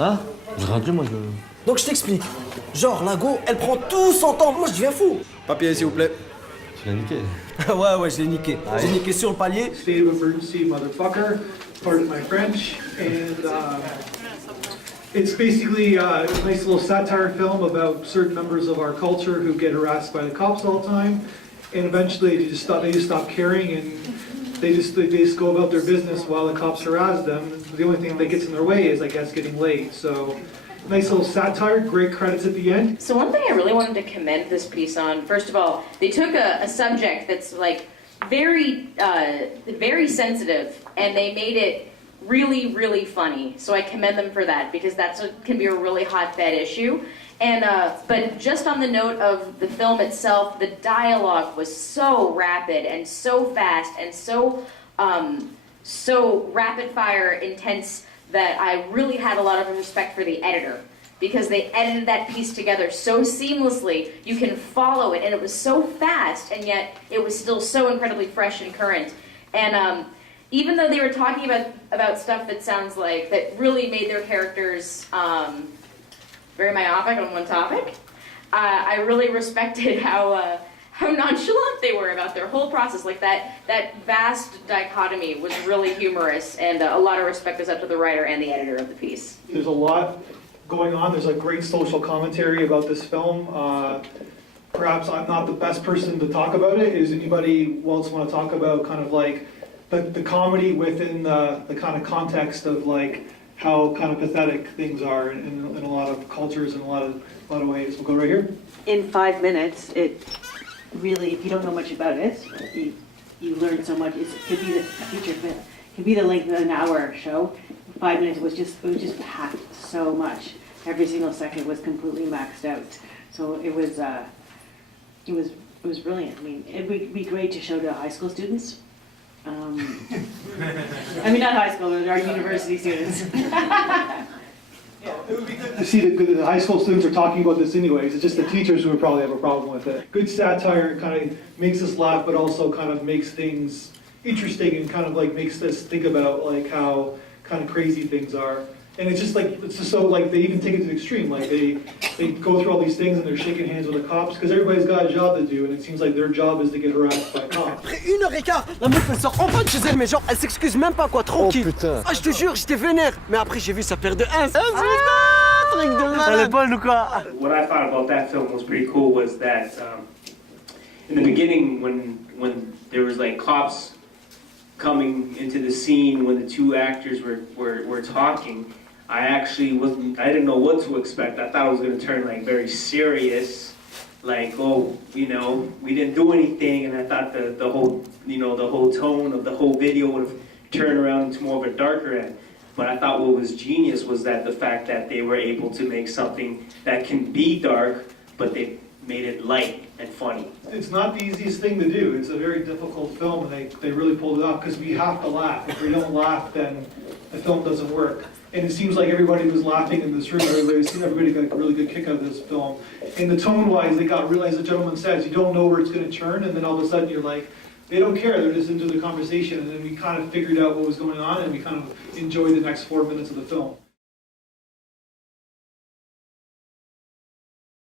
Hein? J'ai rien dit, moi, Donc je t'explique. Genre, la go, elle prend tout son temps. Moi, je deviens fou. Papier, s'il vous plaît. Tu l'as niqué. ouais, je l'ai niqué. J'ai niqué sur le palier. State of emergency, motherfucker. Pardon my French. And it's basically a nice little satire film about certain members of our culture who get harassed by the cops all the time. And eventually they just stop caring, and they just go about their business while the cops harass them. The only thing that gets in their way is, I guess, getting laid. So nice little satire, great credits at the end. So one thing I really wanted to commend this piece on, first of all, they took a subject that's like very sensitive, and they made it really, really funny. So I commend them for that, because can be a really hotbed issue. And but just on the note of the film itself, the dialogue was so rapid and so fast and so rapid fire intense that I really had a lot of respect for the editor, because they edited that piece together so seamlessly. You can follow it, and it was so fast, and yet it was still so incredibly fresh and current. And even though they were talking about stuff that sounds like, that really made their characters very myopic on one topic, I really respected how nonchalant they were about their whole process. Like that vast dichotomy was really humorous, and a lot of respect goes up to the writer and the editor of the piece. There's a lot going on. There's a great social commentary about this film. Perhaps I'm not the best person to talk about it. Is anybody else want to talk about kind of like the comedy within the kind of context of like how kind of pathetic things are in a lot of cultures and a lot of ways? We'll go right here. In 5 minutes, it really, if you don't know much about it, you learn so much. It could be the feature film, it could be the length of an hour show. 5 minutes was just packed so much. Every single second was completely maxed out. So it was brilliant. I mean, it would be great to show to high school students. I mean, not high school, but our university students. It would be good to see the high school students are talking about this anyways. It's just the teachers who would probably have a problem with it. Good satire kind of makes us laugh, but also kind of makes things interesting and kind of like makes us think about like how kind of crazy things are. And it's just so like they even take it to the extreme. Like they go through all these things and they're shaking hands with the cops because everybody's got a job to do, and it seems like their job is to get harassed by cops. Après 1h15, la meuf elle sort enfin de chez elle, mais genre elle s'excuse même pas quoi, tranquille. Oh putain. Ah je te jure, j'étais vénère. Mais après j'ai vu sa paire de 1. Truc de malade. Paul ou quoi? What I thought about that film was pretty cool was that in the beginning when there was like cops coming into the scene when the two actors were talking, I didn't know what to expect. I thought it was going to turn like very serious, like, oh, you know, we didn't do anything, and I thought the whole tone of the whole video would have turned around into more of a darker end. But I thought what was genius was that the fact that they were able to make something that can be dark, but they made it light and funny. It's not the easiest thing to do. It's a very difficult film, and they really pulled it off because we have to laugh. If we don't laugh, then the film doesn't work. And it seems like everybody was laughing in this room. Everybody got a really good kick out of this film. And the tone-wise, they got real, as the gentleman says, you don't know where it's going to turn, and then all of a sudden you're like, they don't care. They're just into the conversation. And then we kind of figured out what was going on, and we kind of enjoyed the next 4 minutes of the film.